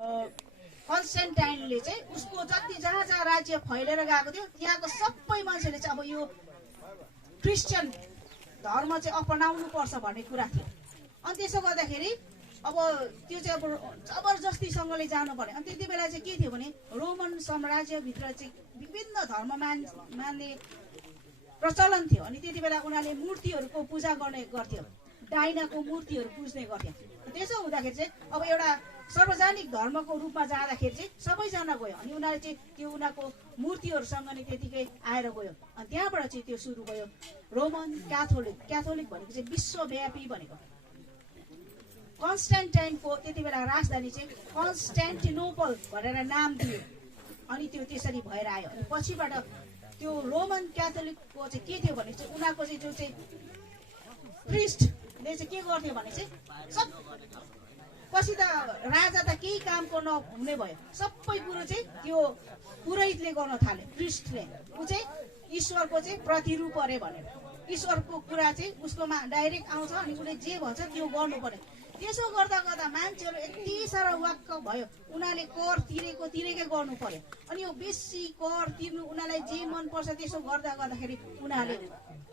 कन्स्टेन्टाइनले चाहिँ उसको जति जहाँ जहाँ राज्य फैलेर गएको थियो त्यहाँको सबै मान्छेले चाहिँ अब यो क्रिस्चियन धर्म चाहिँ अपनाउनु पर्छ भन्ने कुरा थियो। अनि त्यसो गर्दाखेरि अब त्यो चाहिँ अब जबरजस्तीसँगले जानु पर्यो। अनि त्यति बेला चाहिँ के थियो भने रोमन साम्राज्यभित्र चाहिँ विभिन्न धर्म मान्ने प्रचलन थियो। अनि त्यति बेला उनीहरूले मूर्तिहरूको पूजा गर्ने गर्थ्यो, डाइनाको मूर्तिहरू पुज्ने गर्थ्यो। त्यसो हुँदाखेरि चाहिँ अब एउटा सार्वजनिक धर्मको रूपमा जाँदाखेरि चाहिँ सबैजना गयो। अनि उनीहरूले चाहिँ त्यो उनीहरूको मूर्तिहरूसँग नै त्यतिकै आएर गयो। अनि त्यहाँबाट चाहिँ त्यो सुरु भयो रोमन क्याथोलिक भनेको चाहिँ विश्वव्यापी भनेको। कन्स्टेन्टाइनको त्यति बेला राजधानी चाहिँ कन्स्टेन्टिनोपल भनेर नाम दियो। अनि त्यो त्यसरी भएर आयो। अनि पछिबाट त्यो रोमन क्याथोलिकको चाहिँ के थियो भने चाहिँ उनीहरूको चाहिँ जो चाहिँ प्रिस्टले चाहिँ के गर्थ्यो भने चाहिँ सब पछि त राजा त केही कामको नहुने भयो, सबै कुरो चाहिँ त्यो पुरोहितले गर्न थाल्यो। प्रिस्टले ऊ चाहिँ ईश्वरको चाहिँ प्रतिरूप अरे भनेर ईश्वरको कुरा चाहिँ उसकोमा डाइरेक्ट आउँछ। अनि उसले जे भन्छ त्यो गर्नु पर्यो। त्यसो गर्दा गर्दा मान्छेहरू यति साह्रो वाक्क भयो। उनीहरूले कर तिरेकै गर्नु पर्यो। अनि यो बेसी कर तिर्नु उनीहरूलाई जे मनपर्छ त्यसो गर्दा गर्दाखेरि उनीहरूले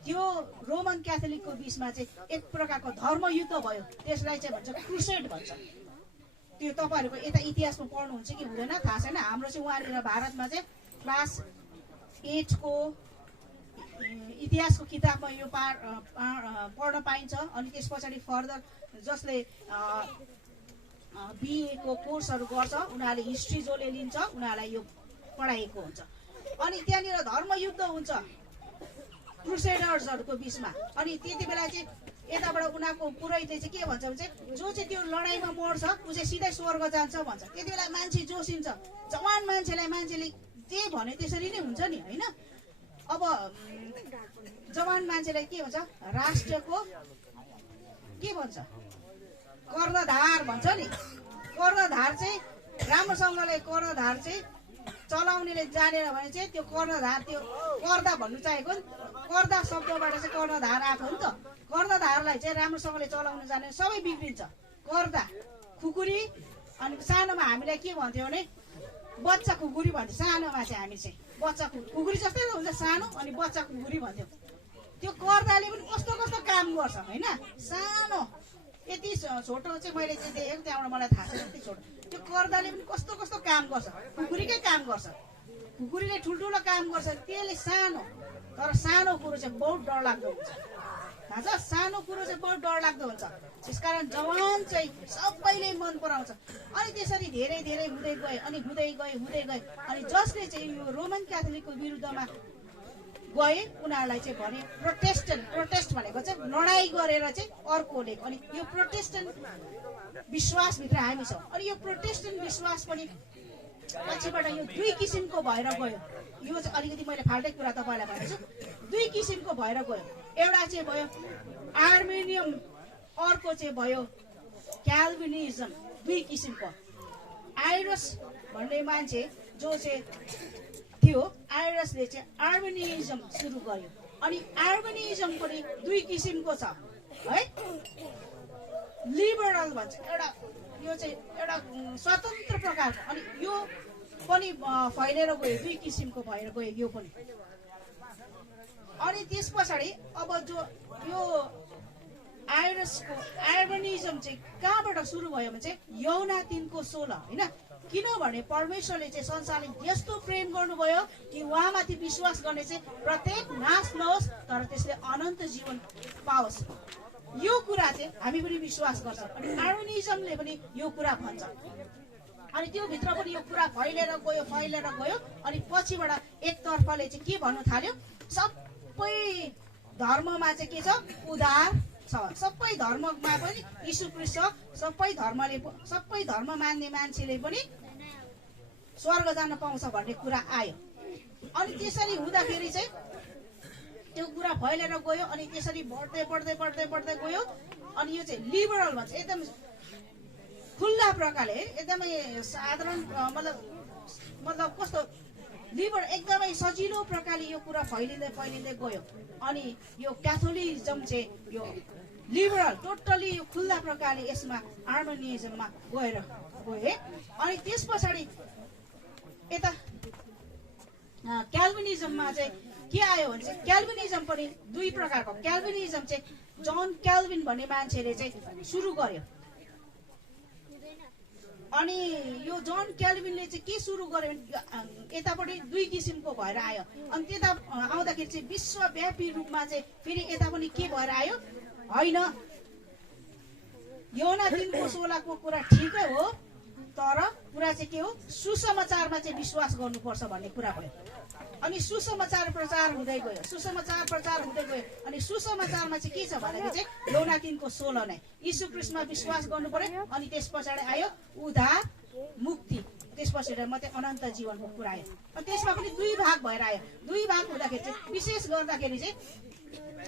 त्यो रोमन क्याथोलिकको बिचमा चाहिँ एक प्रकारको धर्मयुद्ध भयो। त्यसलाई चाहिँ भन्छ क्रुसेड भन्छ। त्यो तपाईँहरूको यता इतिहासमा पढ्नुहुन्छ कि हुँदैन थाहा छैन। हाम्रो चाहिँ उहाँनिर भारतमा चाहिँ क्लास 8 को इतिहासको किताबमा यो पढ्न पाइन्छ। अनि त्यस पछाडि फर्दर जसले बिए को कोर्सहरू गर्छ उनीहरूले हिस्ट्री जसले लिन्छ उनीहरूलाई यो पढाइएको हुन्छ। अनि त्यहाँनिर धर्मयुद्ध हुन्छ क्रुसेडर्सहरूको बिचमा। अनि त्यति बेला चाहिँ यताबाट उनीहरूको पुरोहितले चाहिँ के भन्छ भने चाहिँ जो चाहिँ त्यो लडाइँमा मर्छ ऊ चाहिँ सिधै स्वर्ग जान्छ भन्छ। त्यति बेला मान्छे जोसिन्छ। जवान मान्छेले जे भन्यो त्यसरी नै हुन्छ नि, होइन? अब जवान मान्छेलाई के भन्छ, राष्ट्रको के भन्छ, कर्णधार भन्छ नि। कर्णधार चाहिँ राम्रोसँगले कर्णधार चाहिँ चलाउनेले जानेर भने चाहिँ त्यो कर्णधार, त्यो कर्दा भन्नु चाहेको नि, कर्दा शब्दबाट चाहिँ कर्णधार आएको हो नि त। कर्णधारलाई चाहिँ राम्रोसँगले चलाउन जाने सबै बिग्रिन्छ। कर्दा खुकुरी। अनि सानोमा हामीलाई के भन्थ्यो भने बच्चा खुकुरी भन्थ्यो। सानोमा चाहिँ हामी चाहिँ बच्चा खुकुरी जस्तै हुन्छ सानो, अनि बच्चा खुकुरी भन्थ्यो। त्यो कर्दाले पनि कस्तो कस्तो काम गर्छ, होइन? सानो यति छोटो चाहिँ मैले चाहिँ देखेको, त्यहाँबाट मलाई थाहा छैन यति छोटो। त्यो कर्दाले पनि कस्तो कस्तो काम गर्छ, खुकुरीकै काम गर्छ। खुकुरीले ठुल्ठुलो काम गर्छ, त्यसले सानो। तर सानो कुरो चाहिँ बहुत डरलाग्दो हुन्छ, थाहा छ? सानो कुरो चाहिँ बहुत डरलाग्दो हुन्छ। त्यसकारण जवान चाहिँ सबैले मन पराउँछ। अनि त्यसरी धेरै धेरै हुँदै गए। अनि हुँदै गए। अनि जसले चाहिँ यो रोमन क्याथोलिकको विरुद्धमा गए उनीहरूलाई चाहिँ भने प्रोटेस्ट भनेको चाहिँ लडाइँ गरेर चाहिँ अर्कोले। अनि यो प्रोटेस्टेन्ट विश्वासभित्र हामी छौँ। अनि यो प्रोटेस्टेन्ट विश्वास पनि पछिबाट यो दुई किसिमको भएर गयो। यो चाहिँ अलिकति मैले फाल्टै कुरा तपाईँलाई भनेको छु। दुई किसिमको भएर गयो। एउटा चाहिँ भयो आर्मेनियम, अर्को चाहिँ भयो क्याल्भिनिजम। दुई किसिमको। आइरस भन्ने मान्छे जो चाहिँ थियो, आइरसले चाहिँ आर्मेनियम सुरु गर्यो। अनि आर्मेनियम पनि दुई किसिमको छ, है? लिबरल भन्छ एउटा, यो चाहिँ एउटा स्वतन्त्र प्रकारको। अनि यो पनि फैलेर गयो, दुई किसिमको भएर गयो यो पनि। अनि त्यस पछाडि अब जो यो आर्मेनियम चाहिँ कहाँबाट सुरु भयो भने चाहिँ यौना 3:16, होइन? किनभने परमेश्वरले चाहिँ संसारले यस्तो प्रेम गर्नुभयो कि उहाँमाथि विश्वास गर्ने चाहिँ प्रत्येक नाश नहोस् तर त्यसले अनन्त जीवन पाओस्। यो कुरा चाहिँ हामी पनि विश्वास गर्छ। अनि आर्मेनियमले पनि यो कुरा भन्छ। अनि त्यो भित्र पनि यो कुरा फैलेर गयो। अनि पछिबाट एकतर्फले चाहिँ के भन्नु थाल्यो, सबै धर्ममा चाहिँ के छ, उद्धार छ। सबै धर्ममा पनि यीशु ख्रीष्ट, सबै धर्म मान्ने मान्छेले पनि स्वर्ग जान पाउँछ भन्ने कुरा आयो। अनि त्यसरी हुँदाखेरि चाहिँ त्यो कुरा फैलेर गयो। अनि त्यसरी बढ्दै गयो। अनि यो चाहिँ लिबरल भन्छ। एकदम खुल्ला प्रकारले, एकदमै साधारण, मतलब कस्तो लिबरल, एकदमै सजिलो प्रकारले यो कुरा फैलिँदै गयो। अनि यो क्याथोलिजम चाहिँ यो लिबरल, टोटली यो खुल्ला प्रकारले यसमा आर्मेनियममा गएर गए। अनि त्यस पछाडि यता क्याल्भिनिजममा चाहिँ के आयो भने चाहिँ क्याल्भिनिजम पनि दुई प्रकारको। क्याल्भिनिजम चाहिँ जन क्याल्भिन भन्ने मान्छेले चाहिँ सुरु गर्यो। अनि यो जन क्याल्भिनले चाहिँ के सुरु गर्यो भने यतापट्टि दुई किसिमको भएर आयो। अनि त्यता आउँदाखेरि चाहिँ विश्वव्यापी रूपमा चाहिँ फेरि यता पनि के भएर आयो, होइन योना 3:16 कुरा ठिकै हो, तर कुरा चाहिँ के हो, सुसमाचारमा चाहिँ विश्वास गर्नुपर्छ भन्ने कुरा भयो। अनि सुसमाचार प्रचार हुँदै गयो, सुसमाचार प्रचार हुँदै गयो। अनि सुसमाचारमा चाहिँ के छ भन्दाखेरि चाहिँ योना 3:16 नै यीशु ख्रीष्टमा विश्वास गर्नु पर्यो। अनि त्यस पछाडि आयो उद्धार, मुक्ति, त्यस पछाडि मात्रै अनन्त जीवनको कुरा आयो। अनि त्यसमा पनि दुई भाग भएर आयो। दुई भाग हुँदाखेरि चाहिँ विशेष गर्दाखेरि चाहिँ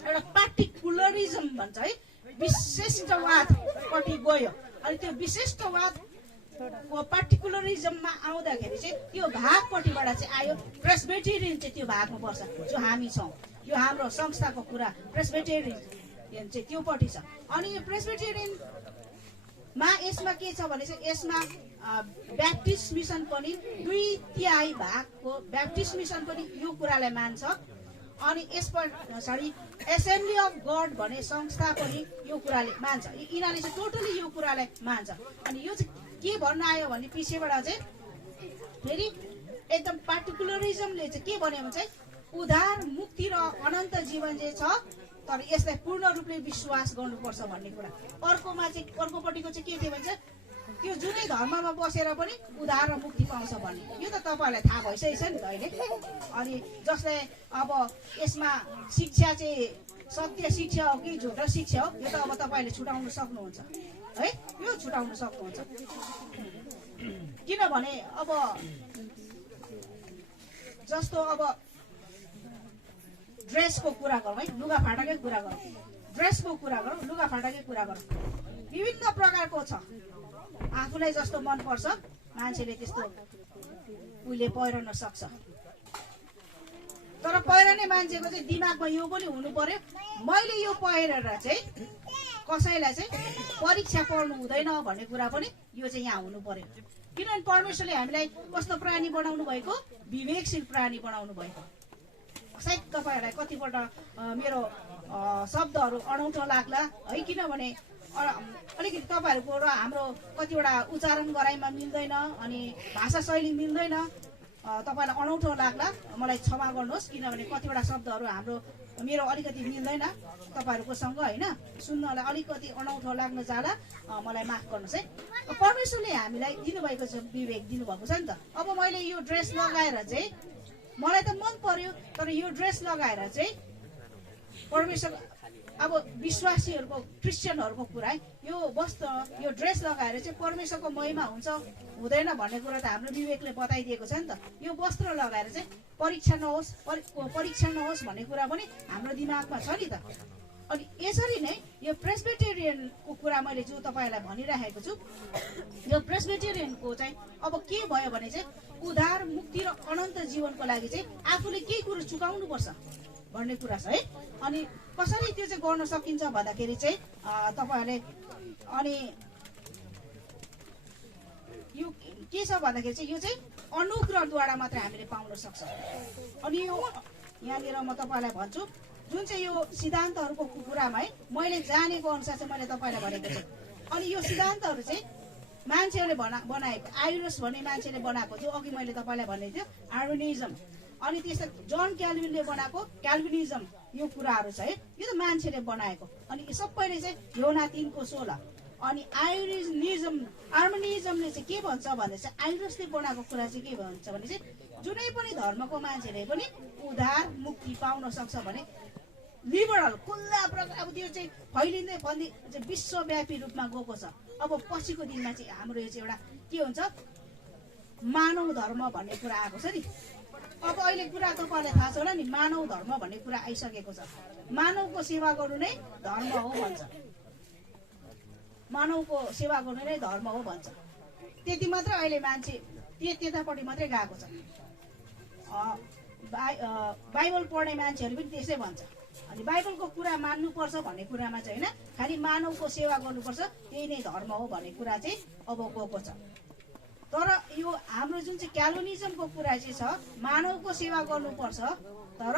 एउटा पार्टिकुलरिजम भन्छ है, विशिष्टवादपट्टि गयो। अनि त्यो विशिष्टवाद पार्टिकुलरिजममा आउँदाखेरि चाहिँ त्यो भागपट्टिबाट चाहिँ आयो प्रेस्बिटेरियन चाहिँ त्यो भागमा पर्छ जो हामी छौँ। यो हाम्रो संस्थाको कुरा प्रेस्बिटेरियन चाहिँ त्योपट्टि छ। अनि यो प्रेस्बिटेरियनमा यसमा के छ भने चाहिँ यसमा ब्याप्टिस्ट मिसन पनि 2/3 भागको ब्याप्टिस्ट मिसन पनि यो कुरालाई मान्छ। अनि यस पछाडि एसेम्ब्ली अफ गड भन्ने संस्था पनि यो कुराले मान्छ। यिनीहरूले चाहिँ टोटली यो कुरालाई मान्छ। अनि यो चाहिँ के भन्न आयो भने पछिबाट चाहिँ फेरि एकदम पार्टिकुलरिजमले चाहिँ के भन्यो भने चाहिँ उद्धार, मुक्ति र अनन्त जीवन चाहिँ छ, तर यसलाई पूर्ण रूपले विश्वास गर्नुपर्छ भन्ने कुरा। अर्कोमा चाहिँ अर्कोपट्टिको चाहिँ के थियो भने चाहिँ त्यो जुनै धर्ममा बसेर पनि उद्धार र मुक्ति पाउँछ भन्ने। यो त तपाईँहरूलाई थाहा भइसकेको छ नि त अहिले। अनि जसले अब यसमा शिक्षा चाहिँ सत्य शिक्षा हो कि झुटो शिक्षा हो, यो त अब तपाईँले छुटाउन सक्नुहुन्छ है, यो छुटाउन सक्नुहुन्छ। किनभने अब जस्तो अब ड्रेसको कुरा गरौँ है, लुगाफाटाकै कुरा गरौँ, ड्रेसको कुरा गरौँ, लुगाफाटाकै कुरा गरौँ, विभिन्न प्रकारको छ। आफूलाई जस्तो मनपर्छ मान्छेले त्यस्तो उहिले पहिरन सक्छ। तर पहिरने मान्छेको चाहिँ दिमागमा यो पनि हुनु पर्यो, मैले यो पहिरेर चाहिँ कसैलाई चाहिँ परीक्षा पर्नु हुँदैन भन्ने कुरा पनि यो चाहिँ यहाँ हुनु पर्यो। किनभने परमेश्वरले हामीलाई कस्तो प्राणी बनाउनु भएको, विवेकशील प्राणी बनाउनु भएको। सायद तपाईँहरूलाई कतिपल्ट मेरो शब्दहरू अनौठो लाग्ला है, किनभने अलिकति तपाईँहरूको र हाम्रो कतिवटा उच्चारण गराइमा मिल्दैन, अनि भाषा शैली मिल्दैन, तपाईँलाई अनौठो लाग्ला, मलाई क्षमा गर्नुहोस्। किनभने कतिवटा शब्दहरू हाम्रो मेरो अलिकति मिल्दैन तपाईँहरूकोसँग होइन, सुन्नलाई अलिकति अनौठो लाग्न जाला, मलाई माफ गर्नुहोस् है। परमेश्वरले हामीलाई दिनुभएको छ, विवेक दिनुभएको छ नि त। अब मैले यो ड्रेस लगाएर चाहिँ मलाई त मन पर्यो, तर यो ड्रेस लगाएर चाहिँ परमेश्वर अब विश्वासीहरूको क्रिस्चियनहरूको कुरा है, यो वस्त्र यो ड्रेस लगाएर चाहिँ परमेश्वरको महिमा हुन्छ हुँदैन भन्ने कुरा त हाम्रो विवेकले बताइदिएको छ नि त। यो वस्त्र लगाएर चाहिँ परीक्षा नहोस् भन्ने कुरा पनि हाम्रो दिमागमा छ नि त। अनि यसरी नै यो प्रेस्बिटेरियनको कुरा मैले जो तपाईँलाई भनिराखेको छु, यो प्रेस्बिटेरियनको चाहिँ अब के भयो भने चाहिँ उद्धार, मुक्ति र अनन्त जीवनको लागि चाहिँ आफूले केही कुरो चुकाउनुपर्छ भन्ने कुरा छ है। अनि कसरी त्यो चाहिँ गर्न सकिन्छ भन्दाखेरि चाहिँ तपाईँहरूले अनि यो के छ भन्दाखेरि चाहिँ यो चाहिँ अनुग्रहद्वारा मात्रै हामीले पाउन सक्छ। अनि यो यहाँनिर म तपाईँलाई भन्छु, जुन चाहिँ यो सिद्धान्तहरूको कुरामा है मैले जानेको अनुसार चाहिँ मैले तपाईँलाई भनेको छु। अनि यो सिद्धान्तहरू चाहिँ मान्छेहरूले बनाएको, आइरस भन्ने मान्छेले बनाएको, जो अघि मैले तपाईँलाई भनेको थियो आर्मिनिजम, अनि त्यस्तै जन क्याल्भिनले बनाएको क्याल्भिनिजम, यो कुराहरू छ है, यो त मान्छेले बनाएको। अनि सबैले चाहिँ योना 3:16 अनि आर्मिनिजमले चाहिँ के भन्छ भने चाहिँ आइरसले बनाएको कुरा चाहिँ के भन्छ भने चाहिँ जुनै पनि धर्मको मान्छेले पनि उद्धार, मुक्ति पाउन सक्छ भने लिबरल खुल्ला प्रकार अब त्यो चाहिँ फैलिँदै चाहिँ विश्वव्यापी रूपमा गएको छ। अब पछिको दिनमा चाहिँ हाम्रो यो चाहिँ एउटा के हुन्छ, मानव धर्म भन्ने कुरा आएको छ नि। अब अहिले कुरा तपाईँलाई थाहा छ होला नि, मानव धर्म भन्ने कुरा आइसकेको छ। मानवको सेवा गर्नु नै धर्म हो भन्छ, मानवको सेवा गर्नु नै धर्म हो भन्छ। त्यति मात्र अहिले मान्छे त्यतापट्टि मात्रै गएको छ। बाइबल पढ्ने मान्छेहरू पनि त्यसै भन्छ। अनि बाइबलको कुरा मान्नुपर्छ भन्ने कुरामा चाहिँ होइन, खालि मानवको सेवा गर्नुपर्छ त्यही नै धर्म हो भन्ने कुरा चाहिँ अब गएको छ। तर यो हाम्रो जुन चाहिँ क्याल्भिनिजमको कुरा चाहिँ छ, मानवको सेवा गर्नुपर्छ तर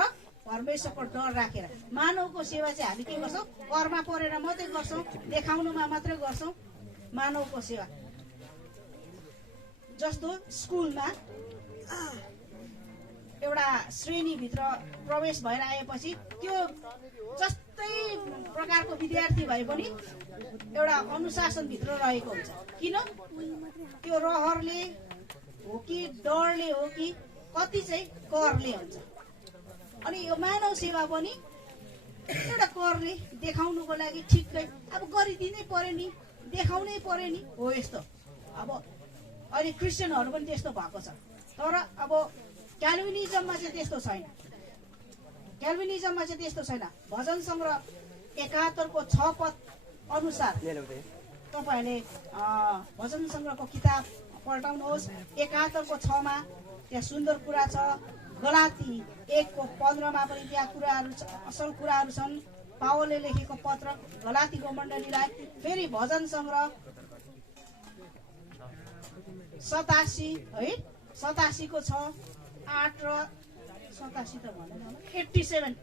परमेश्वरको डर राखेर। मानवको सेवा चाहिँ हामी के गर्छौँ, करमा परेर मात्रै गर्छौँ, देखाउनुमा मात्रै गर्छौँ मानवको सेवा। जस्तो स्कुलमा एउटा श्रेणीभित्र प्रवेश भएर आएपछि त्यो जस्तै प्रकारको विद्यार्थी भए पनि एउटा अनुशासनभित्र रहेको हुन्छ। किन? त्यो रहरले हो कि डरले हो कि कति चाहिँ करले हुन्छ। अनि यो मानव सेवा पनि एउटा करले देखाउनुको लागि ठिकै अब गरिदिनै पर्यो नि, देखाउनै पर्यो नि, हो यस्तो। अब अहिले क्रिस्चियनहरू पनि त्यस्तो भएको छ। तर अब क्याल्भिनिजममा चाहिँ त्यस्तो छैन। क्याल्भिनिजममा चाहिँ त्यस्तो छैन। भजन सङ्ग्रह 71 को 6 पद अनुसार तपाईँहरूले भजन सङ्ग्रहको किताब पल्टाउनुहोस्। 71 को 6 मा त्यहाँ सुन्दर कुरा छ। गलाती 1 को 15 मा पनि त्यहाँ कुराहरू असल कुराहरू छन्। पावलले लेखेको पत्र गलातीको मण्डलीलाई। फेरि भजन सङ्ग्रह 87 है, 87 को 6, 8 र 87 त भन्दैन, 87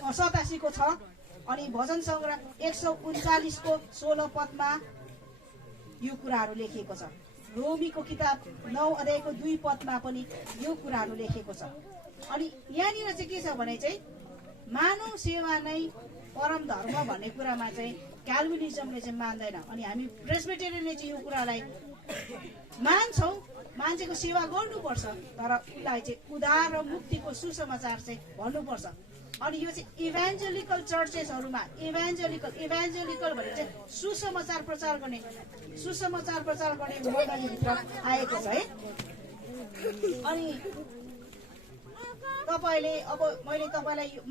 87 को 6। अनि भजन सङ्ग्रह 139 को 16 पदमा यो कुराहरू लेखिएको छ। रोमीको किताब 9 अध्यायको 2 पदमा पनि यो कुराहरू लेखेको छ। अनि यहाँनिर चाहिँ के छ भने चाहिँ मानव सेवा नै परम धर्म भन्ने कुरामा चाहिँ क्याल्भिनिजमले चाहिँ मान्दैन। अनि हामी प्रेस्बिटेरियनले चाहिँ यो कुरालाई मान्छौँ, मान्छेको सेवा गर्नुपर्छ तर उसलाई चाहिँ उद्धार र मुक्तिको सुसमाचार चाहिँ भन्नुपर्छ। अनि यो चाहिँ इभान्जेलिकल चर्चेसहरूमा इभान्जेलिकल भने चाहिँ सुसमाचार प्रचार गर्ने मण्डलीभित्र आएको छ है। अनि तपाईँले अब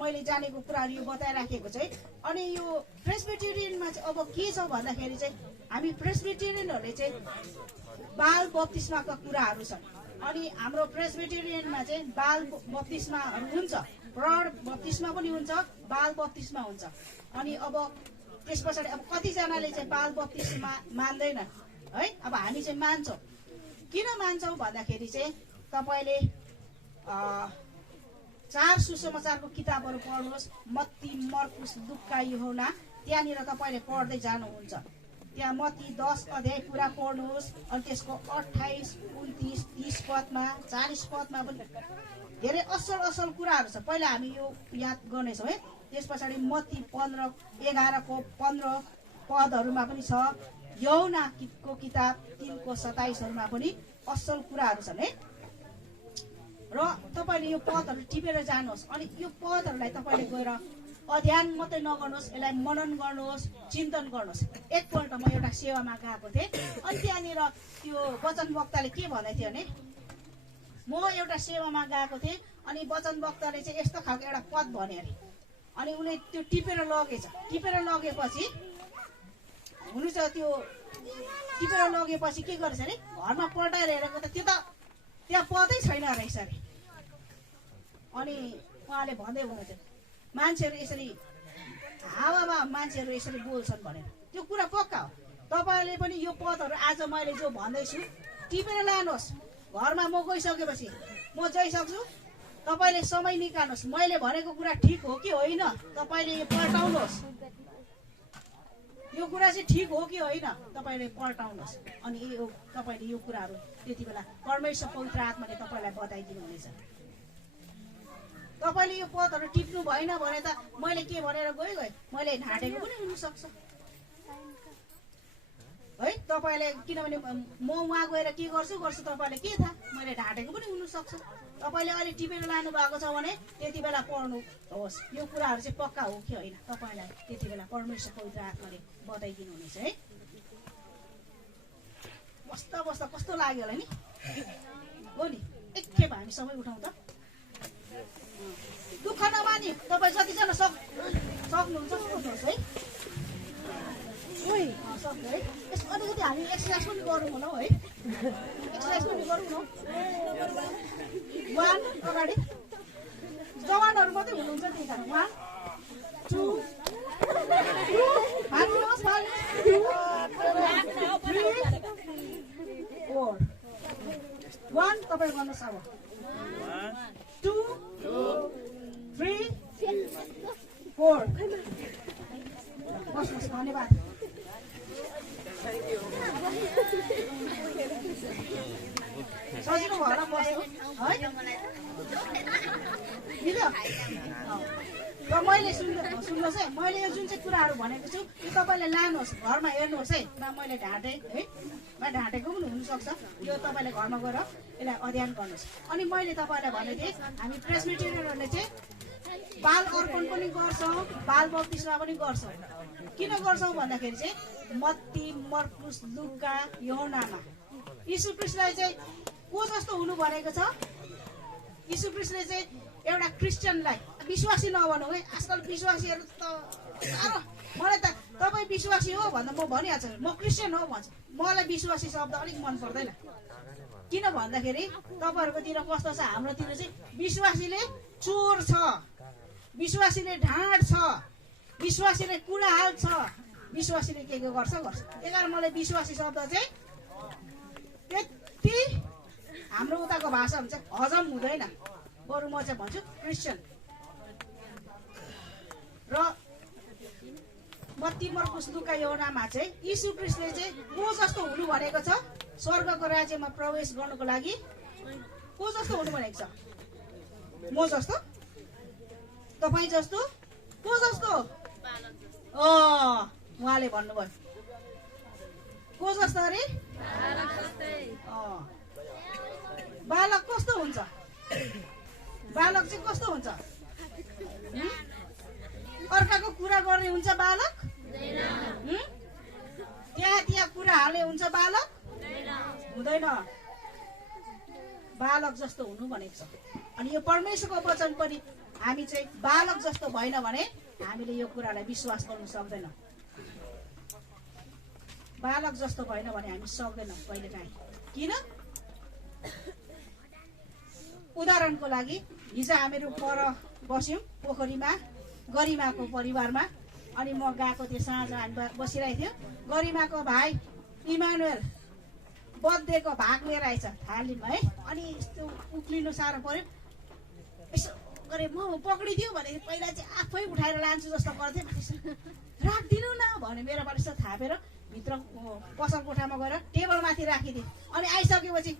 मैले जानेको कुराहरू यो बताइराखेको चाहिँ। अनि यो प्रेस्बिटेरियनमा चाहिँ अब के छ भन्दाखेरि चाहिँ हामी प्रेस्बिटेरियनहरूले चाहिँ बाल बप्तिस्माका कुराहरू छन्। अनि हाम्रो प्रेस्बिटेरियनमा चाहिँ बाल बप्तिस्माहरू हुन्छ, प्रौढ बप्तिस्मा पनि हुन्छ, बाल बप्तिस्मा हुन्छ। अनि अब त्यस पछाडि अब कतिजनाले चाहिँ बाल बप्तिस्मा मान्दैन है। अब हामी चाहिँ मान्छौँ। किन मान्छौँ भन्दाखेरि चाहिँ तपाईँले 4 सुसमाचारको किताबहरू पढ्नुहोस्, मत्ती, मर्कुस, लुका, यूहन्ना। त्यहाँनिर तपाईँले पढ्दै जानुहुन्छ। त्यहाँ मत्ती 10 अध्याय पुरा पढ्नुहोस्। अनि त्यसको 28, 29, 30 पदमा 40 पदमा पनि धेरै असल कुराहरू छ। पहिला हामी यो याद गर्नेछौँ है। त्यस पछाडि मत्ती 11 को 15 पदहरूमा पनि छ। यूहन्नाको किताब 3 को 27 पनि असल कुराहरू छन् है। र तपाईँले यो पदहरू टिपेर जानुहोस्। अनि यो पदहरूलाई तपाईँले गएर अध्ययन मात्रै नगर्नुहोस्, यसलाई मनन गर्नुहोस्, चिन्तन गर्नुहोस्। एकपल्ट म एउटा सेवामा गएको थिएँ। अनि त्यहाँनिर त्यो वचन वक्ताले के भन्दै थियो भने, म एउटा सेवामा गएको थिएँ अनि वचन वक्ताले चाहिँ यस्तो खालको एउटा पद भन्यो अरे। अनि उसले त्यो टिपेर लगेछ। टिपेर लगेपछि हुनु छ त्यो टिपेर लगेपछि के गरेछ अरे, घरमा पल्टाएर हेरेको त त्यो त त्यहाँ पदै छैन रहेछ अरे। अनि उहाँले भन्दै हुनुहुन्थ्यो मान्छेहरू यसरी हावामा मान्छेहरू यसरी बोल्छन् भनेर। त्यो कुरा पक्का हो। तपाईँहरूले पनि यो पदहरू आज मैले जो भन्दैछु टिपेर लानुहोस्। घरमा म गइसकेपछि म जाइसक्छु, तपाईँले समय निकाल्नुहोस्। मैले भनेको कुरा ठिक हो कि होइन तपाईँले यो पल्टाउनुहोस्। यो कुरा चाहिँ ठिक हो कि होइन तपाईँले पल्टाउनुहोस्। अनि तपाईँले यो कुराहरू त्यति बेला परमेश्वर पवित्र आत्माले तपाईँलाई बताइदिनु हुनेछ। तपाईँले यो पदहरू टिप्नु भएन भने त मैले के भनेर गएँ मैले ढाँटेको पनि हुनसक्छ है। तपाईँले किनभने म उहाँ गएर के गर्छु तपाईँलाई के थाहा, मैले ढाँटेको पनि हुनसक्छ। तपाईँले अहिले टिपेर लानु भएको छ भने त्यति बेला पढ्नुहोस्। यो कुराहरू चाहिँ पक्का हो कि होइन तपाईँलाई त्यति बेला परमेश्वर पवित्र आत्माले बताइदिनु हुनेछ है। बस्दा कस्तो लाग्यो होला नि हो नि। एकखेप हामी सबै उठाउँ त। दुःख नमानी तपाईँ जतिजना सक्नुहुन्छ सक्नुहोस् है। सक्नु है। यसो अलिकति हामी एक्सर्साइज पनि गरौँ होला है। एक्सर्साइज पनि गरौँ न। 1 अगाडि जवानहरू मात्रै हुनुहुन्छ त्यही कारण 1 2 भाग्नुहोस् 3 1 तपाईँ गर्नुहोस् अब 2 3 4 बस्नुहोस् धन्यवाद सजिलो भयो होला बस्नु है र मैले सुन्नुहोस् है मैले यो जुन चाहिँ कुराहरू भनेको छु यो तपाईँले लानुहोस् घरमा हेर्नुहोस् है मैले ढाँटेँ है ढाँटेको पनि हुनसक्छ यो तपाईँले घरमा गएर यसलाई अध्ययन गर्नुहोस् अनि मैले तपाईँलाई भनेको थिएँ हामी प्रेसबिटेरियनहरूले चाहिँ बाल अर्पण पनि गर्छौँ बाल बप्तिस्मा पनि गर्छौँ किन गर्छौँ भन्दाखेरि चाहिँ मत्ती मर्कुस लुका यूहन्नामा यीशु ख्रीष्टलाई चाहिँ को जस्तो हुनु भनेको छ यीशु ख्रीष्टले चाहिँ एउटा क्रिस्चियनलाई विश्वासी नभनौँ है आजकल विश्वासीहरू त साह्रो मलाई त तपाईँ विश्वासी हो भन्दा म भनिहाल्छु म क्रिस्चियन हो भन्छु मलाई विश्वासी शब्द अलिक मन पर्दैन किन भन्दाखेरि तपाईँहरूकोतिर कस्तो छ हाम्रोतिर चाहिँ विश्वासीले चोर छ विश्वासीले ढाँट छ विश्वासीले कुरा हाल्छ विश्वासीले के गर्छ त्यही कारण मलाई विश्वासी शब्द चाहिँ त्यति हाम्रो उताको भाषा हुन्छ हजम हुँदैन बरु म चाहिँ भन्छु क्रिस्चियन र मत्ती मर्कुस लुका यूहन्नामा चाहिँ यीशु ख्रीष्टले चाहिँ को जस्तो हुनु भनेको छ स्वर्गको राज्यमा प्रवेश गर्नको लागि को जस्तो हुनु भनेको छ म जस्तो तपाईँ जस्तो को जस्तो उहाँले भन्नुभयो को जस्तो अरे बालक कस्तो हुन्छ बालक चाहिँ कस्तो हुन्छ अर्काको कुरा गर्ने हुन्छ बालक त्यहाँ कुरा हाल्ने हुन्छ बालक हुँदैन बालक जस्तो हुनु भनेको छ अनि यो परमेश्वरको वचन पनि हामी चाहिँ बालक जस्तो भएन भने हामीले यो कुरालाई विश्वास गर्नु सक्दैनौँ बालक जस्तो भएन भने हामी सक्दैनौँ कहिलेकाहीँ किन उदाहरणको लागि हिजो हामीहरू पर बस्यौँ पोखरीमा गरिमाको परिवारमा अनि म गएको थिएँ साँझ हामी बसिरहेको थियौँ गरिमाको भाइ इमानुएल बर्थडेको भाग लिएर आएछ थालीमा है अनि यस्तो उक्लिनु साह्रो पर्यो यसो गरे म पक्रिदिउँ भने पहिला चाहिँ आफै उठाएर लान्छु जस्तो गर्थेँ राखिदिनु न भने मेरोबाट यसो थापेर भित्र पसल कोठामा गएर टेबलमाथि राखिदिएँ अनि आइसकेपछि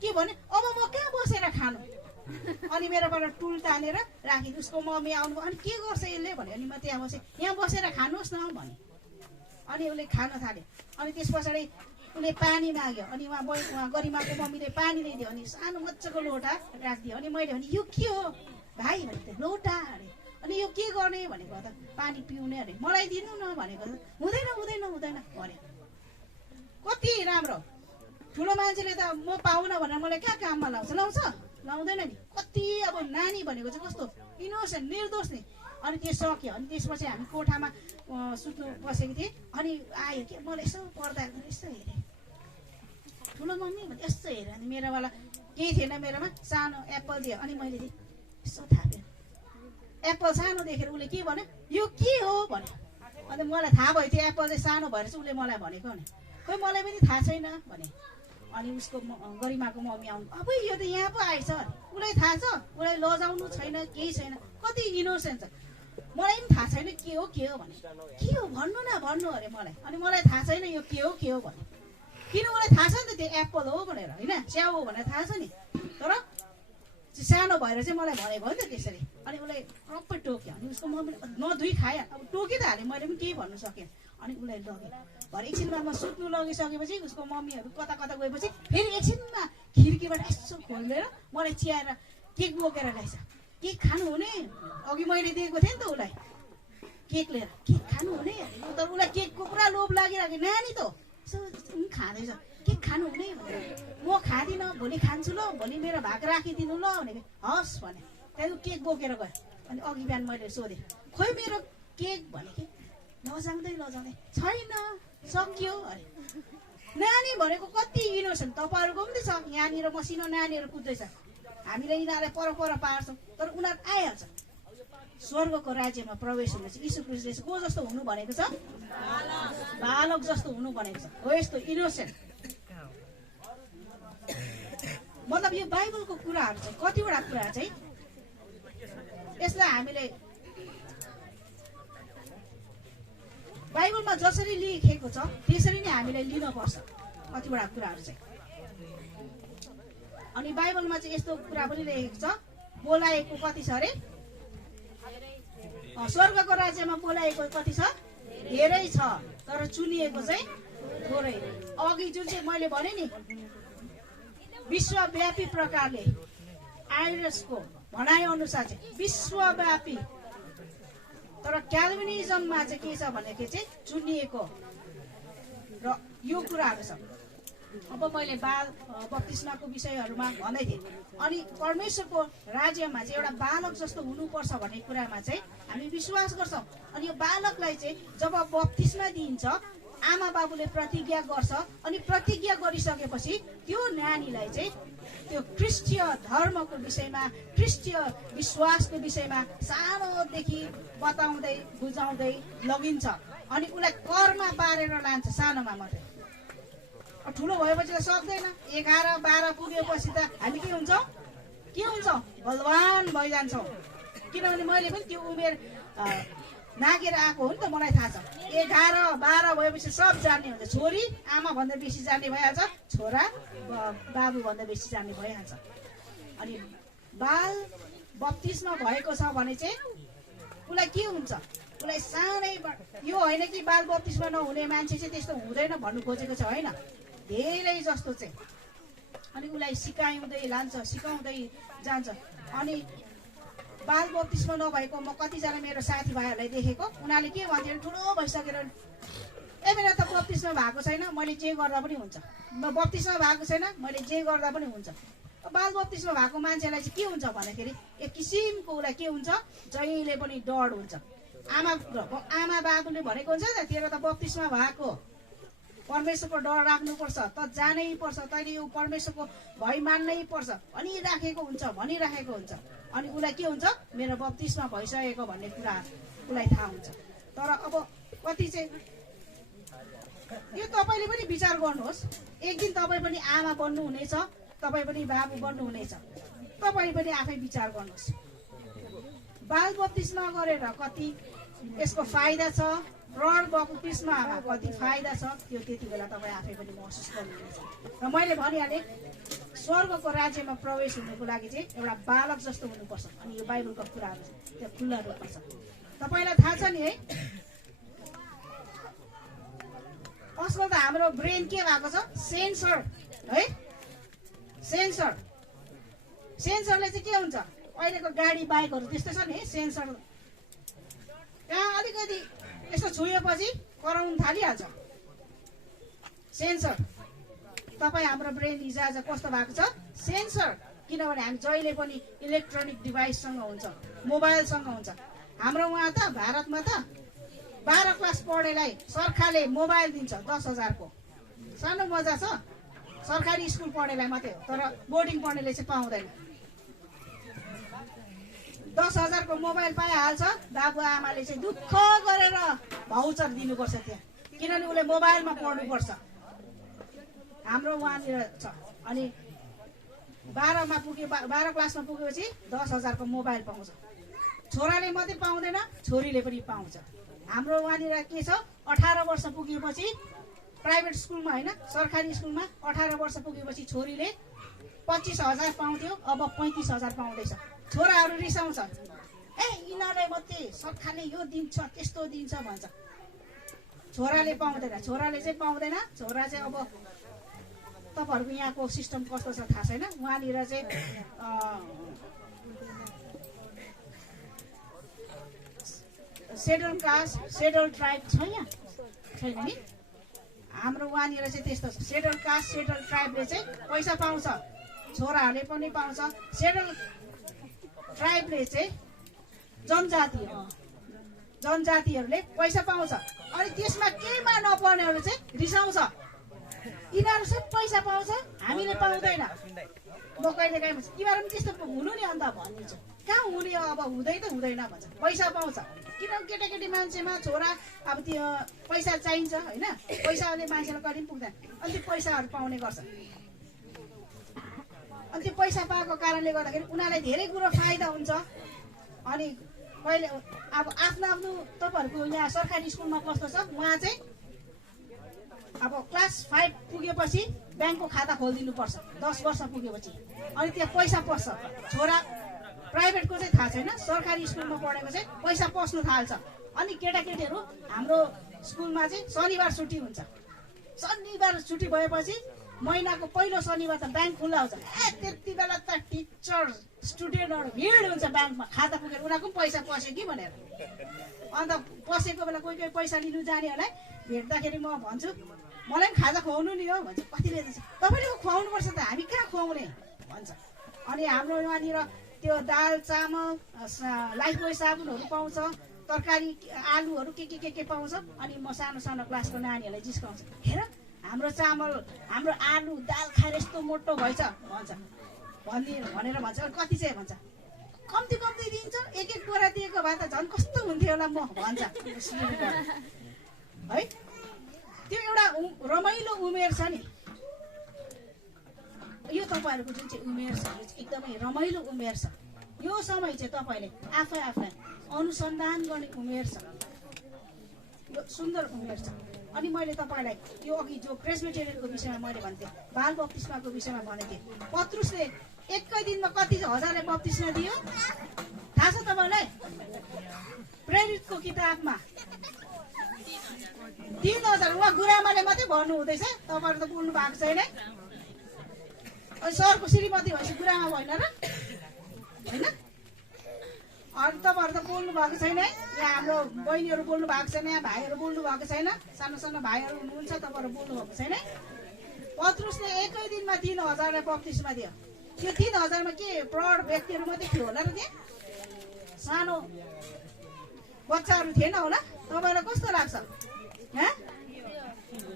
के भने अब म कहाँ बसेर खानु अनि मेरोबाट टुल तानेर राखिदिएँ उसको मम्मी आउनु अनि के गर्छ यसले भने अनि म त्यहाँ बसेँ यहाँ बसेर खानुहोस् न भने अनि उसले खान थाल्यो अनि त्यस पछाडि उसले पानी माग्यो अनि उहाँ गरिमाको मम्मीले पानी ल्याइदियो अनि सानो मजाको लोटा राखिदियो अनि मैले भने यो के हो भाइ भनेको लोटा अरे अनि यो के गर्ने भनेको त पानी पिउने अरे मलाई दिनु न भनेको त हुँदैन हुँदैन हुँदैन भने कति राम्रो ठुलो मान्छेले त म पाउन भनेर मलाई कहाँ काममा लाउँछ लाउँदैन नि कति अब नानी भनेको चाहिँ कस्तो इनोसेन्ट निर्दोष नि अनि त्यो सक्यो अनि त्यसपछि हामी कोठामा सुत्नु बसेको थिएँ अनि आयो कि मलाई यसो पर्दा यसो हेरेँ ठुलो मम्मी भने यस्तो हेरेँ अनि मेरोवाला केही थिएन मेरोमा सानो एप्पल दियो अनि मैले यसो थापेँ एप्पल सानो देखेर उसले के भन्यो यो के हो भन्यो अनि मलाई थाहा भयो त्यो एप्पल चाहिँ सानो भएर चाहिँ उसले मलाई भनेको भने खोइ मलाई पनि थाहा छैन भने अनि उसको गरिमाको मम्मी आउनु अब यो त यहाँ पो आएछ उसलाई थाहा छ उसलाई लजाउनु छैन केही छैन कति इनोसेन्ट छ मलाई पनि थाहा छैन के हो भने के हो भन्नु न भन्नु अरे मलाई अनि मलाई थाहा छैन यो के हो भने किन उसलाई थाहा छ नि त त्यो एप्पल हो भनेर होइन स्याउ हो भनेर थाहा छ नि तर सानो भएर चाहिँ मलाई भनेको हो नि त त्यसरी अनि उसलाई प्रपर टोक्यो अनि उसको मम्मीले नधुई खायो अब टोकी त हालेँ मैले पनि केही भन्नु सकेँ अनि उसलाई लगेँ भरे एकछिनमा म सुत्नु लगिसकेपछि उसको मम्मीहरू कता गएपछि फेरि एकछिनमा खिड्कीबाट यसो खोलेर मलाई चियाएर केक बोकेर ल्याएछ केक खानुहुने अघि मैले दिएको थिएँ नि त उसलाई केक लिएर केक खानुहुने तर उसलाई केकको पुरा लोभ लागिरहेको नानी त यसो खाँदैछ केक खानुहुने भनेर म खाँदिनँ भोलि खान्छु ल भोलि मेरो भाग राखिदिनु ल भनेको हस् भने त्यहाँदेखि केक बोकेर गयो अनि अघि बिहान मैले सोधेँ खोइ मेरो केक भने कि लजाउँदै छैन सक्यो अरे नानी भनेको कति इनोसेन्ट तपाईँहरूको पनि छ यहाँनिर मसिनो नानीहरू कुद्दैछ हामीले यिनीहरूलाई पर पार्छौँ तर उनीहरू आइहाल्छ स्वर्गको राज्यमा प्रवेश हुने चाहिँ यीशु ख्रीष्टले को जस्तो हुनु भनेको छ बालक जस्तो हुनु भनेको छ हो यस्तो इनोसेन्ट मतलब यो बाइबलको कुराहरू चाहिँ कतिवटा कुरा चाहिँ यसलाई हामीले बाइबलमा जसरी लेखेको छ त्यसरी नै हामीले लिनुपर्छ कतिवटा कुराहरू चाहिँ। अनि बाइबलमा चाहिँ यस्तो कुरा पनि लेखेको छ, बोलाएको कति छ अरे, स्वर्गको राज्यमा बोलाएको कति छ, धेरै छ, तर चुनिएको चाहिँ थोरै। अघि जुन चाहिँ मैले भने नि विश्वव्यापी प्रकारले आइरसको भनाइ अनुसार चाहिँ विश्वव्यापी, तर क्याल्भिनिजममा चाहिँ के छ भनेदेखि चाहिँ चुनिएको र यो कुराहरू छ। अब मैले बाल बप्तिस्माको विषयहरूमा भन्दै थिएँ। अनि परमेश्वरको राज्यमा चाहिँ एउटा बालक जस्तो हुनुपर्छ भन्ने कुरामा चाहिँ हामी विश्वास गर्छौँ। अनि यो बालकलाई चाहिँ जब बप्तिस्मा दिइन्छ आमा बाबुले प्रतिज्ञा गर्छ, अनि प्रतिज्ञा गरिसकेपछि त्यो नानीलाई चाहिँ त्यो क्रिस्टीय धर्मको विषयमा, क्रिस्टीय विश्वासको विषयमा सानोदेखि बताउँदै बुझाउँदै लगिन्छ। अनि उसलाई करमा पारेर लान्छ सानोमा मात्रै। ठुलो भएपछि त सक्दैन। 11-12 पुगेपछि त हामी के हुन्छौँ बलवान भइजान्छौँ। किनभने मैले पनि त्यो उमेर नागेर आएको हो नि त, मलाई थाहा छ। 11-12 भएपछि सब जान्ने हुन्छ। छोरी आमा भन्दा बेसी जान्ने भइहाल्छ, छोरा बाबु भन्दा बेसी जान्ने भइहाल्छ। अनि बाल बप्तिस्मा भएको छ भने चाहिँ उसलाई के हुन्छ, उसलाई सानैबाट, यो होइन कि बाल बप्तिस्मा नहुने मान्छे चाहिँ त्यस्तो हुँदैन भन्नु खोजेको छ, होइन, धेरै जस्तो चाहिँ। अनि उसलाई सिकाउँदै लान्छ, सिकाउँदै जान्छ। अनि बाल बप्तिस्मा नभएको म कतिजना मेरो साथीभाइहरूलाई देखेको, उनीहरूले के भन्थ्यो, ठुलो भइसकेर ए मेरो त बप्तिस्मा भएको छैन, मैले जे गर्दा पनि हुन्छ, बप्तिस्मा भएको छैन, मैले जे गर्दा पनि हुन्छ। बाल बप्तिस्मा भएको मान्छेलाई चाहिँ के हुन्छ भन्दाखेरि एक किसिमको उसलाई के हुन्छ, जहिले पनि डर हुन्छ। आमा बाबुले भनेको हुन्छ नि, तेरो त बप्तिस्मा भएको, परमेश्वरको डर राख्नुपर्छ, त जानै पर्छ, तैँले यो परमेश्वरको भय मान्नै पर्छ भनिराखेको हुन्छ। अनि उसलाई के हुन्छ, मेरो बप्तिस्मा भइसकेको भन्ने कुरा उसलाई थाहा हुन्छ। तर अब कति चाहिँ यो तपाईँले पनि विचार गर्नुहोस्, एक दिन तपाईँ पनि आमा बन्नुहुनेछ, तपाईँ पनि बाबु बन्नुहुनेछ, तपाईँ पनि आफै विचार गर्नुहोस्। बाल बप्तिस्मा गरेर कति यसको फाइदा छ, प्रण बप्तिस्मामा कति फाइदा छ, त्यो त्यति बेला तपाईँ आफै पनि महसुस गर्नुहुनेछ। र मैले भनिहालेँ, स्वर्गको राज्यमा प्रवेश हुनुको लागि चाहिँ एउटा बालक जस्तो हुनुपर्छ। अनि यो बाइबलको कुराहरू त्यो खुल्ला रूपमा छ। तपाईँलाई थाहा छ नि है, आजकल त हाम्रो ब्रेन के भएको छ, सेन्सर है, सेन्सरले चाहिँ के हुन्छ, अहिलेको गाडी बाइकहरू त्यस्तो छ नि, सेन्सर कहाँ अलिकति यस्तो छुएपछि कराउनु थालिहाल्छ सेन्सर। तपाईँ हाम्रो ब्रेन हिजोआज कस्तो भएको छ, सेन्सर। किनभने हामी जहिले पनि इलेक्ट्रोनिक डिभाइससँग हुन्छ, मोबाइलसँग हुन्छ। हाम्रो उहाँ त भारतमा त 12 क्लास पढेलाई सरकारले मोबाइल दिन्छ 10,000 को। सानो मजा छ, सरकारी स्कुल पढेलाई मात्रै हो, तर बोर्डिङ पढ्नेले चाहिँ पाउँदैन। 10,000 को मोबाइल पाइहाल्छ, बाबु आमाले चाहिँ दुःख गरेर भाउचर दिनुपर्छ त्यहाँ, किनभने उसले मोबाइलमा पढ्नुपर्छ। हाम्रो उहाँनिर छ। अनि 12 क्लासमा पुगेपछि 10,000 को मोबाइल पाउँछ। छोराले मात्रै पाउँदैन, छोरीले पनि पाउँछ। हाम्रो वहाँनिर के छ, 18 वर्ष पुगेपछि प्राइभेट स्कुलमा होइन, सरकारी स्कुलमा 18 वर्ष पुगेपछि छोरीले 25,000 पाउँथ्यो, अब 35,000 पाउँदैछ। छोराहरू रिसाउँछ, ए यिनीहरूलाई मात्रै सरकारले यो दिन्छ त्यस्तो दिन्छ भन्छ। छोराले पाउँदैन, छोराले चाहिँ पाउँदैन। छोरा चाहिँ अब तपाईँहरूको यहाँको सिस्टम कस्तो छ थाहा छैन, उहाँनिर चाहिँ सेड्युल कास्ट सेड्युल ट्राइब छैन नि। हाम्रो वहाँनिर चाहिँ त्यस्तो छ, सेड्युल कास्ट सेड्युल ट्राइबले चाहिँ पैसा पाउँछ, छोराहरूले पनि पाउँछ। सेड्युल ट्राइबले चाहिँ जनजातिहरूले पैसा पाउँछ। अनि त्यसमा केहीमा नपर्नेहरू चाहिँ रिसाउँछ, यिनीहरू सब पैसा पाउँछ, हामीले पाउँदैन। म कहिले काहीँ भन्छ तिमीहरू पनि त्यस्तो हुनु नि अन्त भनिदिन्छु, कहाँ हुने अब, हुँदै त हुँदैन भन्छ। पैसा पाउँछ, किनभने केटाकेटी मान्छेमा छोरा अब त्यो पैसा चाहिन्छ होइन, पैसाले मान्छेलाई कहिले पनि पुग्दैन, अनि त्यो पैसाहरू पाउने गर्छ। अनि त्यो पैसा पाएको कारणले गर्दाखेरि उनीहरूलाई धेरै कुरो फाइदा हुन्छ। अनि कहिले अब आफ्नो आफ्नो तपाईँहरूको यहाँ सरकारी स्कुलमा कस्तो छ, उहाँ चाहिँ अब क्लास 5 पुगेपछि ब्याङ्कको खाता खोलिदिनुपर्छ 10 वर्ष पुगेपछि, अनि त्यहाँ पैसा पस्छ। छोरा प्राइभेटको चाहिँ थाहा छैन, सरकारी स्कुलमा पढेको चाहिँ पैसा पस्नु थाल्छ। अनि केटाकेटीहरू हाम्रो स्कुलमा चाहिँ शनिबार छुट्टी हुन्छ। शनिबार छुट्टी भएपछि महिनाको पहिलो शनिबार त ब्याङ्क खुल्ला हुन्छ। त्यति बेला त टिचर स्टुडेन्टहरू भिड हुन्छ ब्याङ्कमा, खाता पुगेर उनीहरूको पनि पैसा पस्यो कि भनेर। अन्त पसेको बेला कोही कोही पैसा लिनु जानेहरूलाई भेट्दाखेरि म भन्छु मलाई पनि खाजा खुवाउनु नि हो भन्छ। कतिले भन्छ तपाईँले खुवाउनुपर्छ त, हामी कहाँ खुवाउने भन्छ। अनि हाम्रो यहाँनिर त्यो दाल चामल लाइफबोय साबुनहरू पाउँछ, तरकारी आलुहरू के पाउँछ। अनि म सानो सानो क्लासको नानीहरूलाई जिस्काउँछ, हेर हाम्रो चामल हाम्रो आलु दाल खाएर यस्तो मोटो भएछ भन्छ भनेर भन्छ। कति चाहिँ भन्छ कम्ती कम्ती दिन्छ, एक एक बोरा दिएको भए त झन् कस्तो हुन्थ्यो होला म भन्छ है। त्यो एउटा रमाइलो उमेर छ नि, यो तपाईँहरूको जुन चाहिँ उमेर छ एकदमै रमाइलो उमेर छ। यो समय चाहिँ तपाईँले आफै अनुसन्धान गर्ने उमेर छ, यो सुन्दर उमेर छ। अनि मैले तपाईँलाई यो अघि जो प्रेसबिटेरियनको विषयमा मैले भन्थेँ, बाल बप्तिस्माको विषयमा भनेको थिएँ। पत्रुसले एकै दिनमा कति हजारले बप्तिस्मा दियो थाहा छ तपाईँलाई? प्रेरितको किताबमा 3000। उहाँ गुरामाले मात्रै भन्नु हुँदैछ, तपाईँहरू त बोल्नु भएको छैन। सरको श्रीमती भएपछि गुरामा भएन र होइन? अनि तपाईँहरू त बोल्नु भएको छैन। यहाँ हाम्रो बहिनीहरू बोल्नु भएको छैन, यहाँ भाइहरू बोल्नु भएको छैन, सानो सानो भाइहरू हुनुहुन्छ तपाईँहरू बोल्नु भएको छैन। पत्रुसले एकै दिनमा 3000लाई बप्तिस्मा दियो। त्यो 3000मा के प्रौढ व्यक्तिहरू मात्रै थियो होला र त्यहाँ सानो बच्चाहरू थिएन होला? तपाईँलाई कस्तो लाग्छ?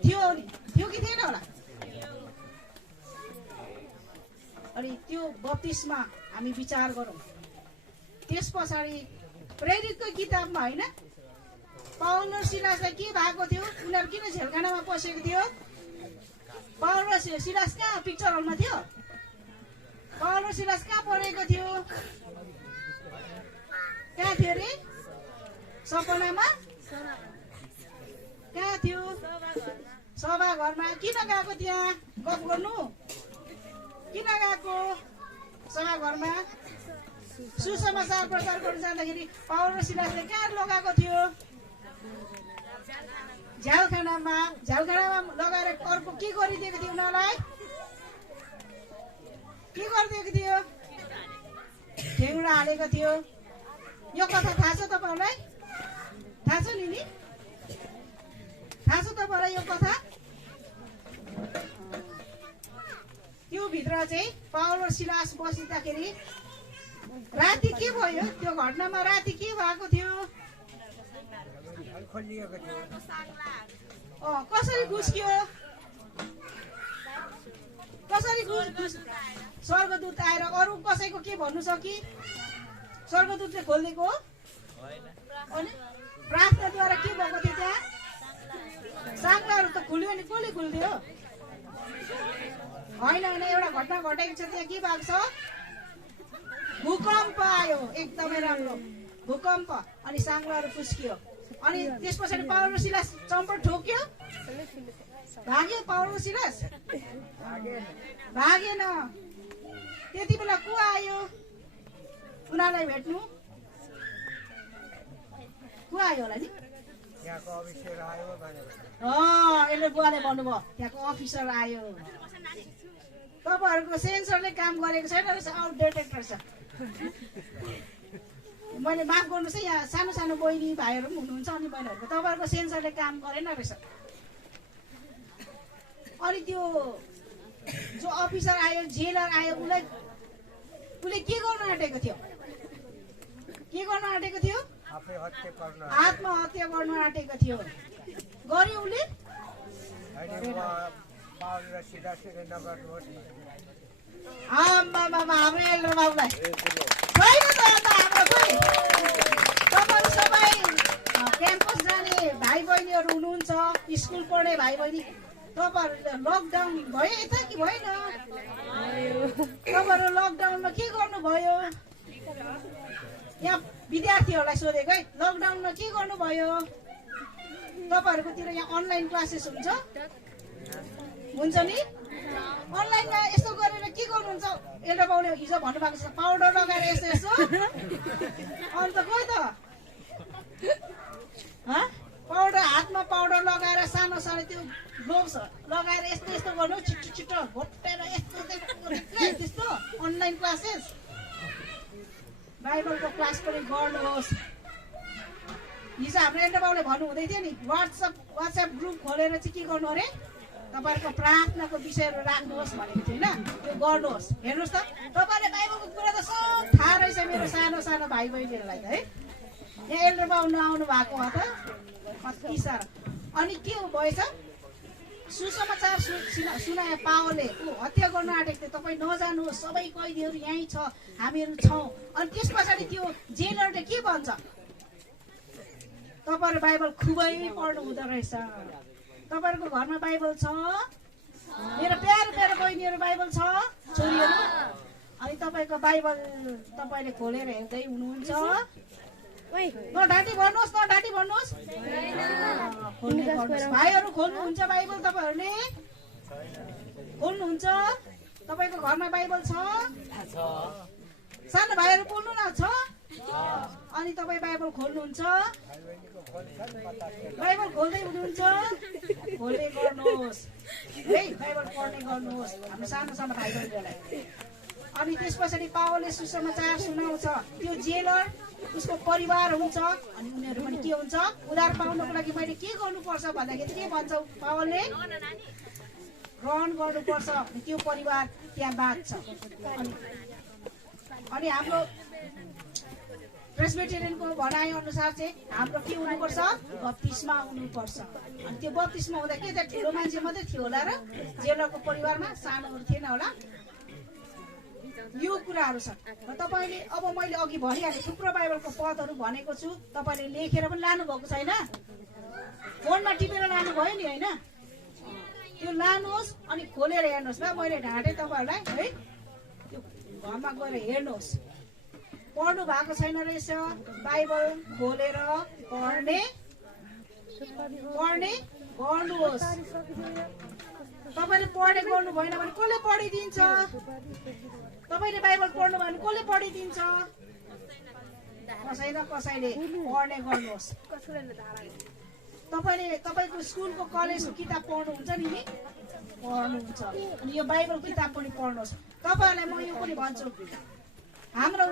थियो कि थिएन होला? अनि त्यो बप्तिस्मा हामी विचार गरौँ। त्यस पछाडि प्रेरितको किताबमा होइन, पाउल र सिलासलाई के भएको थियो, उनीहरू किन झेलखानामा पसेको थियो? पाउल र सिलास कहाँ पिक्चर हलमा थियो? पाउल र सिलास कहाँ पढेको थियो? कहाँ थियो अरे? सपनामा कहाँ थियो? सभाघरमा। किन गएको त्यहाँ गफ गर्नु? किन गएको सभाघरमा? सुसमाचार प्रचार गर्नु जाँदाखेरि पाउल र सिलासले कहाँ लगाएको थियो? झ्यालखानामा। झ्यालखानामा लगाएर अर्को के गरिदिएको थियो उनीहरूलाई? के गरिदिएको थियो? ठेङ्गुडा हालेको थियो। यो कथा थाहा छ तपाईँहरूलाई? थाहा छ नि? थाहा छ तपाईँलाई यो कथा? त्यो भित्र चाहिँ पाउल र सिलास बसिँदाखेरि राति के भयो? त्यो घटनामा राति के भएको थियो? कसरी घुस्कियो? कसरी स्वर्गदूत आएर अरू कसैको के भन्नु छ कि? स्वर्गदूतले खोलिदिएको हो? अनि प्रार्थनाद्वारा के भएको थियो त्यहाँ? साङ्लाहरू त खुल्यो नि, कसले खुलिदियो? होइन, एउटा घटना घटेको छ त्यहाँ। के भएको छ? भूकम्प आयो, एकदमै राम्रो भूकम्प। अनि साङ्लाहरू फुस्कियो। अनि त्यस पछाडि पाउल र सिलास चम्पट ठोक्यो, भाग्यो। पाउल र सिलास भागेन। त्यति बेला को आयो उनीहरूलाई भेट्नु? को आयो होला नि? यसले बुवाले भन्नुभयो त्यहाँको अफिसर आयो। तपाईँहरूको सेन्सरले काम गरेको छैन रहेछ, आउटडेटेड रहेछ। मैले माफ गर्नुहोस् है, यहाँ सानो सानो बहिनी भाइहरू पनि हुनुहुन्छ, अनि बहिनीहरूको तपाईँहरूको सेन्सरले काम गरेन रहेछ। अनि त्यो जो अफिसर आयो, जेलर आयो, उसले के गर्न आँटेको थियो? के गर्न आँटेको थियो? आत्महत्या गर्न आँटेको थियो। गर्यो उसले? हाम्रो एल्डर बाबुलाई तपाईँहरू सबै क्याम्पस जाने भाइ बहिनीहरू हुनुहुन्छ, स्कुल पढ्ने भाइ बहिनी, तपाईँहरू लकडाउन भयो यता कि भएन? तपाईँहरू लकडाउनमा के गर्नुभयो? यहाँ विद्यार्थीहरूलाई सोधेको है, लकडाउनमा के गर्नुभयो? तपाईँहरूकोतिर यहाँ अनलाइन क्लासेस हुन्छ नि? अनलाइनमा यस्तो गरेर के गर्नुहुन्छ? एउटा बाउले हिजो भन्नुभएको छ पाउडर लगाएर यसो अन्त खोइ त पाउडर हातमा पाउडर लगाएर सानो सानो त्यो ग्लोभ्स लगाएर यस्तो यस्तो गर्नु छिटो छिटो घोटेर यस्तो त्यस्तो अनलाइन क्लासेस। बाइबलको क्लास पनि गर्नुहोस्। हिजो हाम्रो एउटा बाउले भन्नु हुँदै थियो नि वाट्सएप ग्रुप खोलेर चाहिँ के गर्नु अरे तपाईँहरूको प्रार्थनाको विषयहरू राख्नुहोस् भनेको थियो होइन, त्यो गर्नुहोस्। हेर्नुहोस् त तपाईँले बाइबलको कुरा त सब थाहा रहेछ मेरो सानो सानो भाइ बहिनीहरूलाई त है। यहाँ एल्डर बाउ नआउनु भएको हो त कति साह्रो। अनि के भएछ सुसमाचार सुनाए पावलले हत्या गर्न आँटेको थियो, तपाईँ नजानुहोस्, सबै कैदीहरू यहीँ छ, हामीहरू छौँ। अनि त्यस पछाडि त्यो जेलरले के भन्छ? तपाईँहरू बाइबल खुबै पढ्नु हुँदो रहेछ। तपाईँहरूको घरमा बाइबल छ? मेरो प्यारो प्यारो बहिनीहरू बाइबल छ छोरीहरू? अनि तपाईँको बाइबल तपाईँले खोलेर हेर्दै हुनुहुन्छ? नढाँटी भन्नुहोस्, नढाँटी भन्नुहोस्। भाइहरू खोल्नुहुन्छ बाइबल? तपाईँहरूले खोल्नुहुन्छ? तपाईँको घरमा बाइबल छ? सानो भाइहरू बोल्नु न, छ? अनि तपाईँ बाइबल खोल्नुहुन्छ? बाइबल खोल्दै हुनुहुन्छ? खोल्दै गर्नुहोस् है, बाइबल पढ्ने गर्नुहोस् हाम्रो सानो सानो भाइ बहिनीहरूलाई। अनि त्यस पछाडि पावलले सुसमाचार सुनाउँछ, त्यो जेलर उसको परिवार हुन्छ। अनि उनीहरू पनि के हुन्छ? उद्धार पाउनको लागि मैले के गर्नुपर्छ भन्दाखेरि के भन्छ पावलले? ग्रहण गर्नुपर्छ। त्यो परिवार त्यहाँ बाँच्छ। अनि हाम्रो प्रेसबिटेरियनको भनाइ अनुसार चाहिँ हाम्रो के हुनुपर्छ? बत्तिसमा हुनुपर्छ। अनि त्यो बत्तिसमा हुँदा के त ठुलो मान्छे मात्रै थियो होला र जेलरको परिवारमा सानोहरू थिएन होला? यो कुराहरू छ र तपाईँले अब मैले अघि भनिहालेँ थुप्रो बाइबलको पदहरू भनेको छु, तपाईँले लेखेर पनि लानुभएको छैन, फोनमा टिपेर लानुभयो नि होइन? त्यो लानुहोस् अनि खोलेर हेर्नुहोस् ल। मैले ढाँटेँ तपाईँहरूलाई है, त्यो घरमा गएर हेर्नुहोस्। पढ्नु भएको छैन रहेछ बाइबल खोलेर पढ्ने गर्नुहोस्। तपाईँले पढ्ने गर्नु भएन भने कसले पढिदिन्छ? तपाईँले बाइबल पढ्नु भयो भने कसले पढिदिन्छ? कसै न कसैले पढ्ने गर्नुहोस्। तपाईँले तपाईँको स्कुलको कलेजको किताब पढ्नुहुन्छ नि, पढ्नुहुन्छ। अनि यो बाइबल किताब पनि पढ्नुहोस्। तपाईँहरूलाई म यो पनि भन्छु, हाम्रो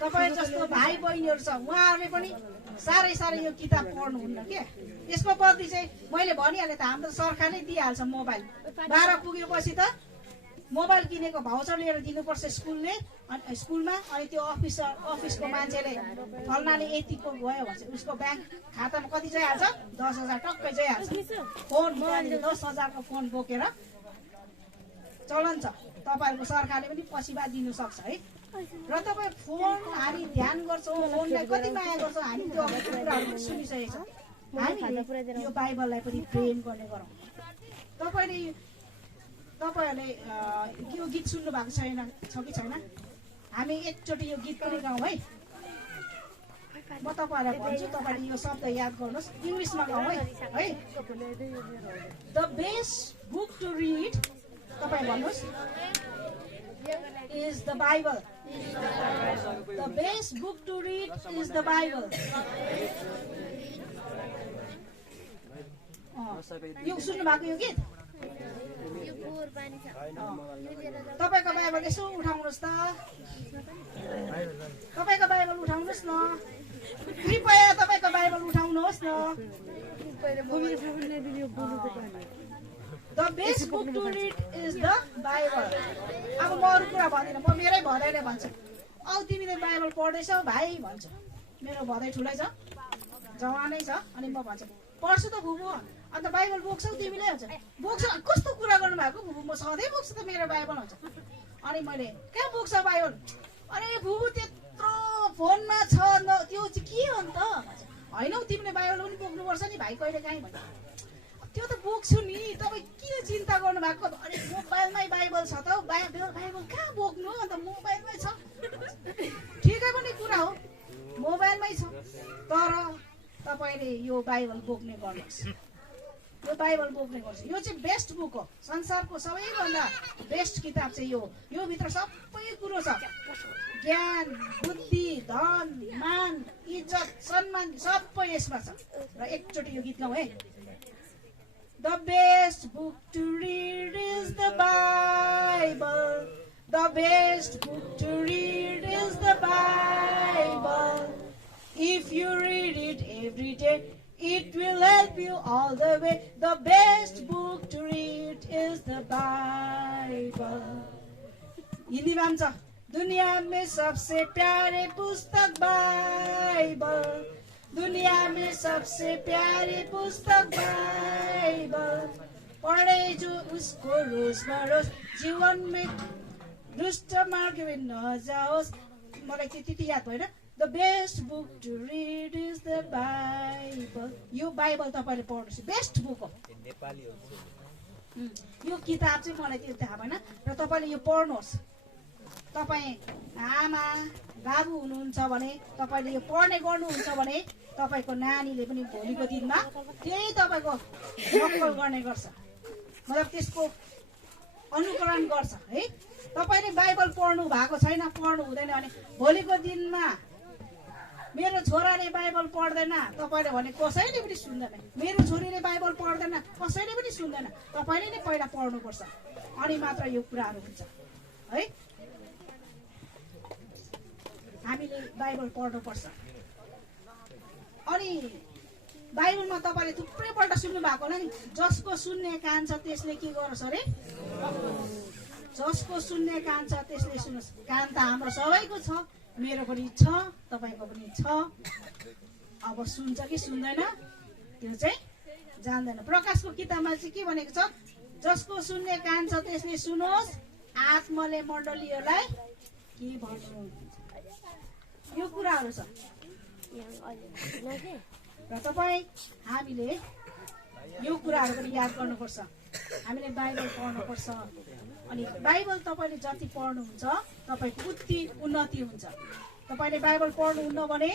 तपाईँ जस्तो भाइ बहिनीहरू छ, उहाँहरूले पनि साह्रै यो किताब पढ्नुहुन्न के। यसको बदली चाहिँ मैले भनिहालेँ त, हाम्रो सरकारले दिइहाल्छ मोबाइल। 12 पुगेपछि त मोबाइल किनेको भाउचर लिएर दिनुपर्छ स्कुलले, अनि स्कुलमा। अनि त्यो अफिसको मान्छेले फल्नाले यतिको गयो भन्छ, उसको ब्याङ्क खातामा कति जाइहाल्छ? 10,000 टक्कै जाइहाल्छ। फोन 10,000को फोन बोकेर चलन छ। तपाईँहरूको सरकारले पनि पछि बाद दिनु सक्छ है। र तपाईँ फोन हामी ध्यान गर्छौँ, फोनलाई कति माया गर्छौँ हामी, त्यो कुराहरू सुनिसकेको छ। हामीले यो बाइबललाई पनि प्रेम गर्ने गरौँ। तपाईँहरूले यो गीत सुन्नु भएको छ कि छैन? हामी एकचोटि यो गीत पनि गाउँ है। म तपाईँहरूलाई भन्छु, तपाईँले यो शब्द याद गर्नुहोस्, इङ्ग्लिसमा गाउँ है। The best book to read, तपाईँ भन्नुहोस्, is the Bible. The best book to read is the Bible. यो सुन्नु भएको यो गीत? तपाईँको बाइबल यसो उठाउनुहोस् त, तपाईँको बाइबल उठाउनुहोस् न, कृपया तपाईँको बाइबल उठाउनुहोस् न। The best book to read is the Bible. अब म अरू कुरा भन्दिनँ, म मेरै भदाइले भन्छु। औ तिमीले बाइबल पढ्दैछौ भाइ भन्छु, मेरो भदाइ ठुलै छ, जवानै छ। अनि म भन्छु पढ्छु त बुबु, अन्त बाइबल बोक्छौ तिमीले? हुन्छ बोक्छु। कस्तो कुरा गर्नु भएको बुबु, म सधैँ बोक्छु त मेरो बाइबल हुन्छ। अनि मैले कहाँ बोक्छ बाइबल? अरे बुबु त्यत्रो फोनमा छ, त्यो चाहिँ के हो नि त? होइन हौ तिमीले बाइबल पनि बोक्नुपर्छ नि भाइ कहिले काहीँ भन्यो। त्यो त बोक्छु नि, तपाईँ किन चिन्ता गर्नु भएको? मोबाइलमै बाइबल छ त बाइबल कहाँ बोक्नु अन्त मोबाइलमै छ ठिकै पनि कुरा हो मोबाइलमै छ तर तपाईले यो बाइबल बोक्ने गर्नुहोस् यो बाइबल बोक्ने गर्छ यो चाहिँ बेस्ट बुक हो संसारको सबैभन्दा बेस्ट किताब चाहिँ यो भित्र सबै कुरो छ ज्ञान बुद्धि धन मान इज्जत सम्मान सबै यसमा छ र एकचोटि यो गीत गाउँ है The best book to read is the Bible. The best book to read is the Bible. If you read it every day, it will help you all the way. The best book to read is the Bible. Hindi में छ दुनिया में सबसे प्यारे पुस्तक Bible दुनिया में सबसे प्यारी पुस्तक बाइबल पढ़े जो उसको रोज बरोज जीवन में दुष्ट मार्ग में न जाओस् मलाई त्यति याद भएन the best book to read is the Bible यो बाइबल तपाईले पढ्नुहोस् बेस्ट बुक हो नेपाली हो यो किताब चाहिँ मलाई त्यति थाहा भएन र तपाईले यो पढ्नुहोस् तपाई आमा बाबु हुनुहुन्छ भने तपाईले यो पढ्ने गर्नुहुन्छ भने तपाईको नानीले पनि भोलिको दिनमा त्यही तपाईको नक्कल गर्ने गर्छ मतलब त्यसको अनुकरण गर्छ है तपाईले बाइबल पढ्नु भएको छैन पढ्नु हुँदैन भने भोलिको दिनमा मेरो छोराले बाइबल पढ्दैन तपाईले भने कसैले पनि सुन्दैन मेरो छोरीले बाइबल पढ्दैन कसैले पनि सुन्दैन तपाईले नै पहिला पढ्नु पर्छ अनि मात्र यो कुराहरु हुन्छ है हामीले बाइबल पढ्नु पर्छ अनि बाइबलमा तपाईले थुप्रै पल्ट सुन्नु भएको होला नि जसको सुन्ने कान छ त्यसले के गरोस् अरे जसको सुन्ने कान छ त्यसले सुनोस् कान त हाम्रो सबैको छ मेरो पनि छ तपाईको पनि छ अब सुन्छ कि सुन्दैन त्यो चाहिँ जान्दैन प्रकाशको किताबमा चाहिँ के भनेको छ जसको सुन्ने कान छ त्यसले सुनोस् आत्माले मण्डलीहरूलाई के भन्नु यो कुराहरु छ र तपाई हामीले यो कुराहरु पनि याद गर्नुपर्छ हामीले बाइबल पढ्नुपर्छ अनि बाइबल तपाईले जति पढ्नुहुन्छ तपाईको उति उन्नति हुन्छ तपाईले बाइबल पढ्नुहुन्न भने